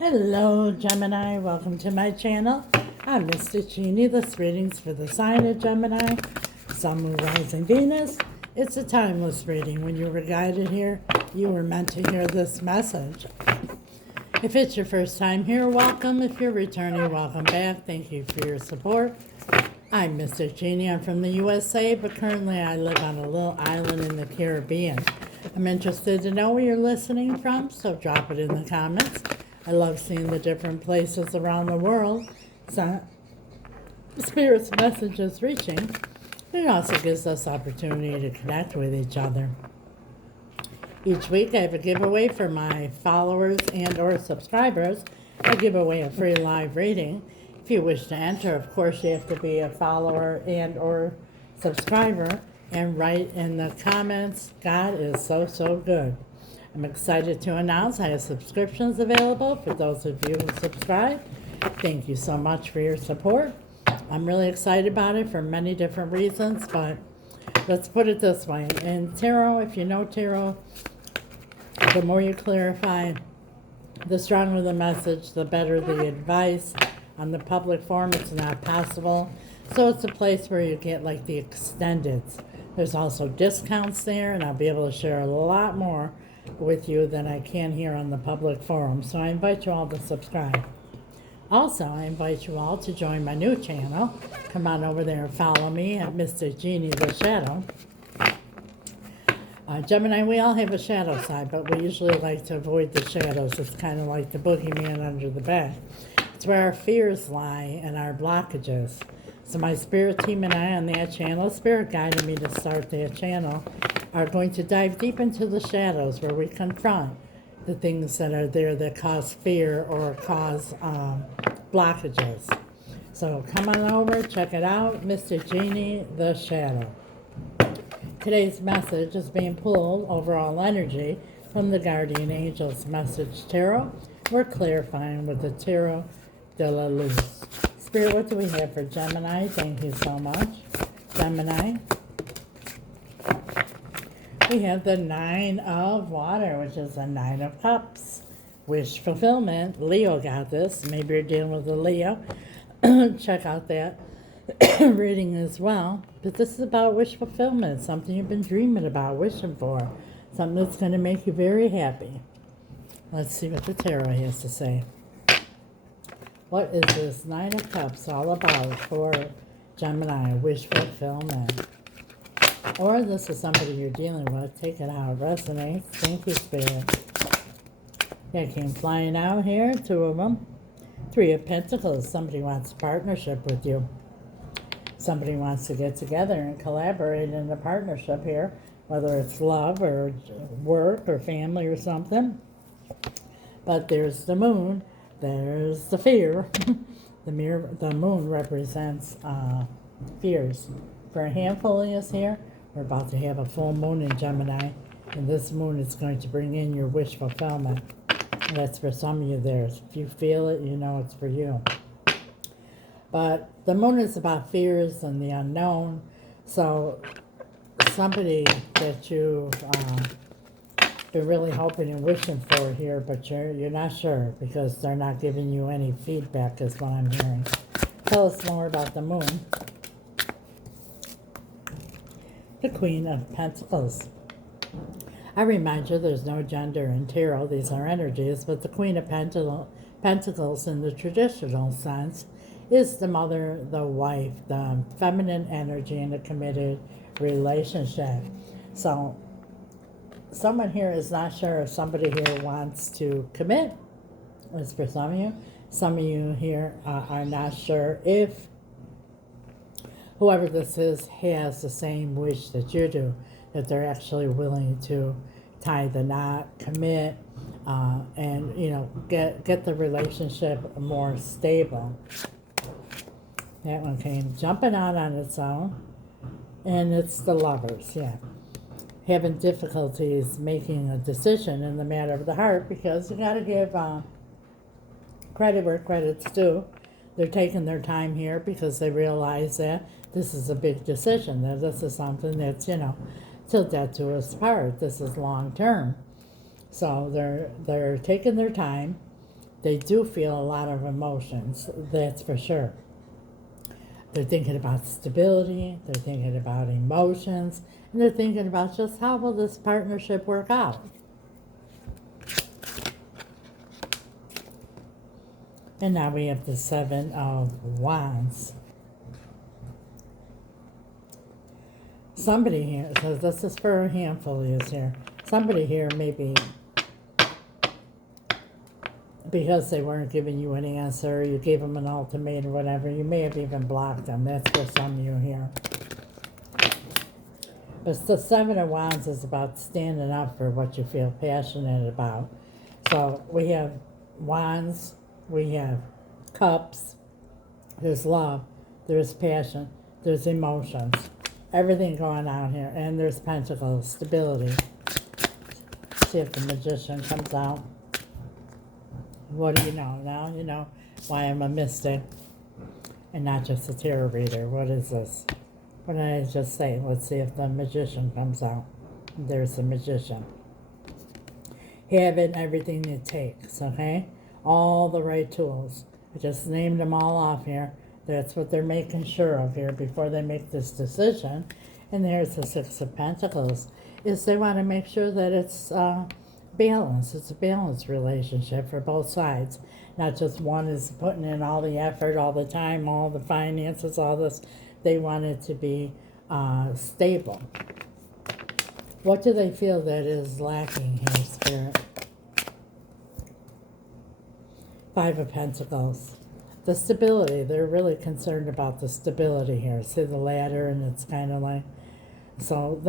Hello, Gemini. Welcome to my channel. I'm Mr. GEMINI. This reading's for the sign of Gemini, Sun, Moon, Rising, Venus. It's a timeless reading. When you were guided here, you were meant to hear this message. If it's your first time here, welcome. If you're returning, welcome back. Thank you for your support. I'm Mr. GEMINI. I'm from the USA, but currently I live on a little island in the Caribbean. I'm interested to know where you're listening from, so drop it in the comments. I love seeing the different places around the world. So, Spirit's messages reaching. It also gives us opportunity to connect with each other. Each week I have a giveaway for my followers and or subscribers. I give away a free live reading. If you wish to enter, of course, you have to be a follower and or subscriber and write in the comments, God is so good. I'm excited to announce I have subscriptions available for those of you who subscribe. Thank you so much for your support. I'm really excited about it for many different reasons, but let's put it this way. In tarot, if you know tarot, the more you clarify, the stronger the message, the better the advice. On the public forum, it's not possible. So it's a place where you get like the extendeds. There's also discounts there, and I'll be able to share a lot more with you than I can here on the public forum. So I invite you all to subscribe. Also, I invite you all to join my new channel. Come on over there and follow me at Mr. GEMINI the Shadow. Gemini, we all have a shadow side, but we usually like to avoid the shadows. It's kind of like the boogeyman under the bed. It's where our fears lie and our blockages. So my spirit team and I on that channel, spirit guided me to start that channel, are going to dive deep into the shadows where we confront the things that are there that cause fear or cause blockages. So come on over, check it out, Mr. GEMINI the Shadow. Today's message is being pulled, overall energy, from the Guardian Angels Message Tarot. We're clarifying with the Tarot de la Luz. Spirit, what do we have for Gemini? Thank you so much. Gemini. We have the Nine of Water, which is the Nine of Cups. Wish fulfillment. Leo got this. Maybe you're dealing with a Leo. Check out that reading as well. But this is about wish fulfillment. Something you've been dreaming about, wishing for. Something that's going to make you very happy. Let's see what the tarot has to say. What is this Nine of Cups all about for Gemini? Wish fulfillment. Or this is somebody you're dealing with. Take it out. Resonates. Thank you, Spirit. Yeah, came flying out here. Two of them. Three of Pentacles. Somebody wants a partnership with you. Somebody wants to get together and collaborate in a partnership here. Whether it's love or work or family or something. But there's the moon. There's the fear. The moon represents fears. For a handful of us here, we're about to have a full moon in Gemini, and this moon is going to bring in your wish fulfillment. And that's for some of you there. If you feel it, you know it's for you. But the moon is about fears and the unknown. So somebody that you've been really hoping and wishing for here, but you're not sure because they're not giving you any feedback is what I'm hearing. Tell us more about the moon. The Queen of Pentacles. I remind you there's no gender in tarot. These are energies, but the Queen of Pentacles in the traditional sense is the mother, the wife, the feminine energy in a committed relationship. So someone here is not sure if somebody here wants to commit. That's for some of you. Some of you here are not sure if whoever this is has the same wish that you do, that they're actually willing to tie the knot, commit, and get the relationship more stable. That one came jumping out on its own, and it's the Lovers, yeah. Having difficulties making a decision in the matter of the heart because you got to give credit where credit's due. They're taking their time here because they realize that this is a big decision, that this is something that's, till death do us part. This is long term. So they're taking their time. they do feel a lot of emotions, that's for sure. They're thinking about stability, they're thinking about emotions, and they're thinking about just how will this partnership work out. And now we have the Seven of Wands. Somebody here, so this is for a handful is here. Somebody here maybe because they weren't giving you an answer, you gave them an ultimatum or whatever, you may have even blocked them. That's for some of you here. But the Seven of Wands is about standing up for what you feel passionate about. So we have Wands, we have Cups, there's love, there's passion, there's emotions, everything going on here. And there's Pentacles, stability. See if the Magician comes out. What do you know? Now you know why I'm a mystic and not just a tarot reader. What is this? What did I just say? Let's see if the Magician comes out. There's the Magician. Having everything it takes, okay? All the right tools. I just named them all off here. That's what they're making sure of here before they make this decision. And there's the Six of Pentacles. Is they want to make sure that it's balance. It's a balanced relationship for both sides. Not just one is putting in all the effort, all the time, all the finances, all this. They want it to be stable. What do they feel that is lacking here, Spirit? Five of Pentacles. The stability. They're really concerned about the stability here. See the ladder, and it's kind of like... So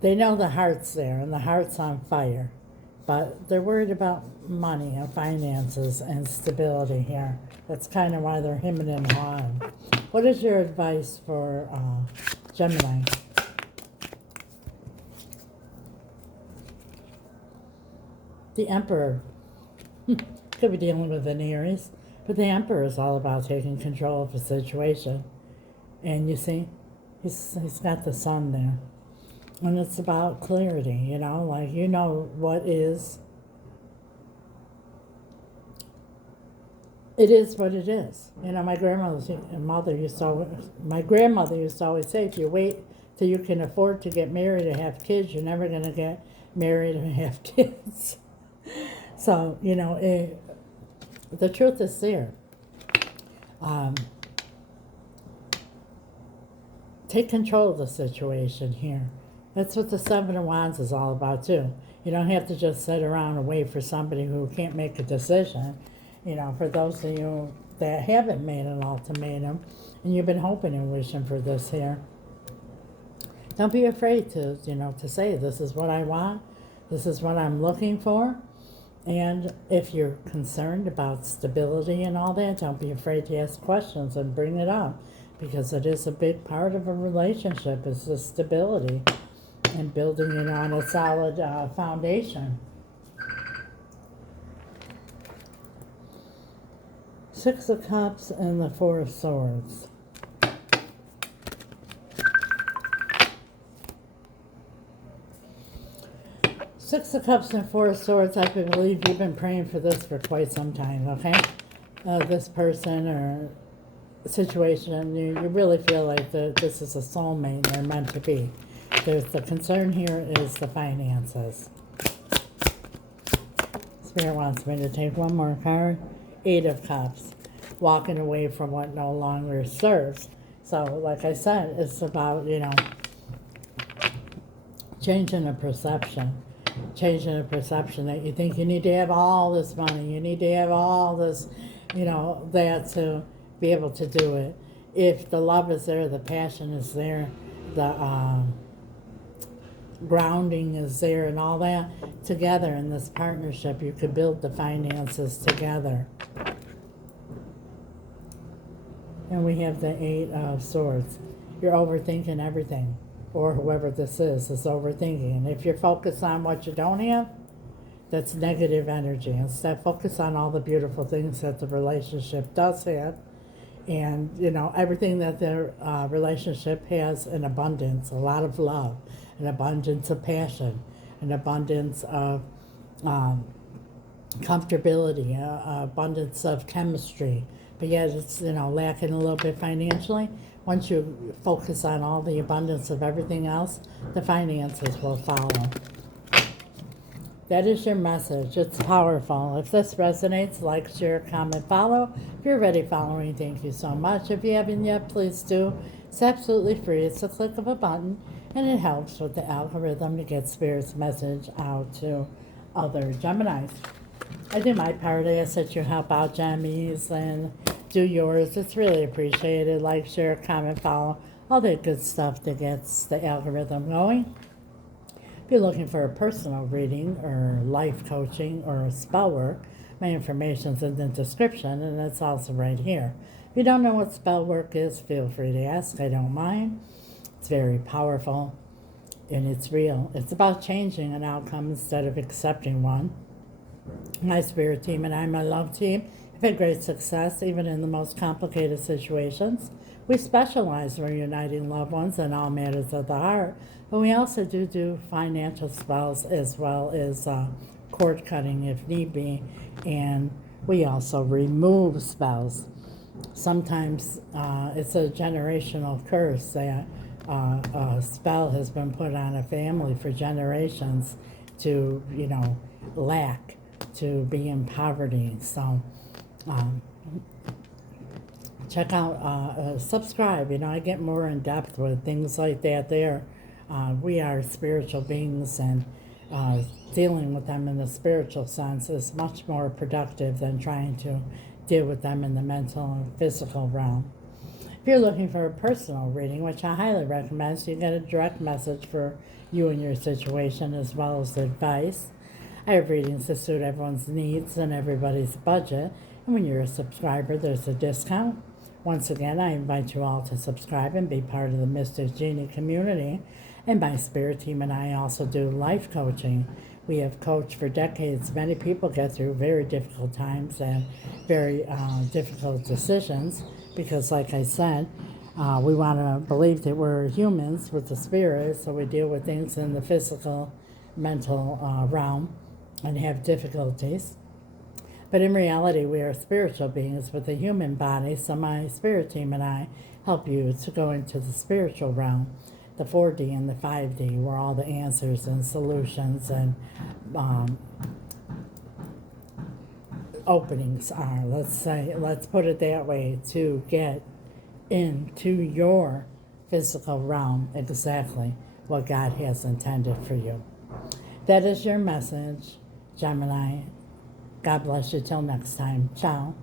they know the heart's there, and the heart's on fire. But they're worried about money and finances and stability here. That's kind of why they're hemming and hawing. What is your advice for Gemini? The Emperor. Could be dealing with an Aries. But the Emperor is all about taking control of the situation. And you see, he's got the sun there. And it's about clarity, you know, like you know what is. It is what it is. You know, my grandmother used to always say, if you wait till you can afford to get married and have kids, you're never going to get married and have kids. So, you know, the truth is there. Take control of the situation here. That's what the Seven of Wands is all about, too. You don't have to just sit around and wait for somebody who can't make a decision. You know, for those of you that haven't made an ultimatum, and you've been hoping and wishing for this here, don't be afraid to, you know, to say, this is what I want, this is what I'm looking for. And if you're concerned about stability and all that, don't be afraid to ask questions and bring it up, because it is a big part of a relationship, is the stability and building it on a solid foundation. Six of Cups and the Four of Swords. Six of Cups and Four of Swords, I believe you've been praying for this for quite some time, okay? This person or situation, you really feel like this is a soulmate, they're meant to be. There's the concern here is the finances. Spirit wants me to take one more card. Eight of Cups. Walking away from what no longer serves. So, like I said, it's about, you know, changing a perception. Changing a perception that you think you need to have all this money. You need to have all this, you know, that to be able to do it. If the love is there, the passion is there, the grounding is there and all that, together in this partnership, you could build the finances together. And we have the Eight of Swords. You're overthinking everything, or whoever this is overthinking. And if you're focused on what you don't have, that's negative energy. Instead, focus on all the beautiful things that the relationship does have. And, you know, everything that the relationship has in abundance, a lot of love, an abundance of passion, an abundance of comfortability, abundance of chemistry, but yet it's, lacking a little bit financially. Once you focus on all the abundance of everything else, the finances will follow. That is your message. It's powerful. If this resonates, like, share, comment, follow. If you're already following, thank you so much. If you haven't yet, please do. It's absolutely free. It's a click of a button, and it helps with the algorithm to get Spirit's message out to other Geminis. I do my part. I ask that you help out Gemmies and do yours. It's really appreciated. Like, share, comment, follow. All that good stuff that gets the algorithm going. If you're looking for a personal reading or life coaching or spell work, my information's in the description, and it's also right here. If you don't know what spell work is, feel free to ask. I don't mind. It's very powerful, and it's real. It's about changing an outcome instead of accepting one. My spirit team and I, my love team, have had great success even in the most complicated situations. We specialize in reuniting loved ones in all matters of the heart, but we also do financial spells as well as cord cutting if need be, and we also remove spells. Sometimes it's a generational curse that a spell has been put on a family for generations to, lack, to be in poverty. So check out, subscribe. I get more in depth with things like that there. We are spiritual beings, and dealing with them in the spiritual sense is much more productive than trying to deal with them in the mental and physical realm. If you're looking for a personal reading, which I highly recommend, so you get a direct message for you and your situation as well as advice. I have readings to suit everyone's needs and everybody's budget. And when you're a subscriber, there's a discount. Once again, I invite you all to subscribe and be part of the Mystic Genie community. And my spirit team and I also do life coaching. We have coached for decades. Many people get through very difficult times and very difficult decisions because, like I said, we want to believe that we're humans with the spirit, so we deal with things in the physical, mental realm and have difficulties. But in reality, we are spiritual beings with a human body, so my spirit team and I help you to go into the spiritual realm, the 4D and the 5D, where all the answers and solutions and openings are. Let's put it that way, to get into your physical realm exactly what God has intended for you. That is your message, Gemini. God bless you till next time. Ciao.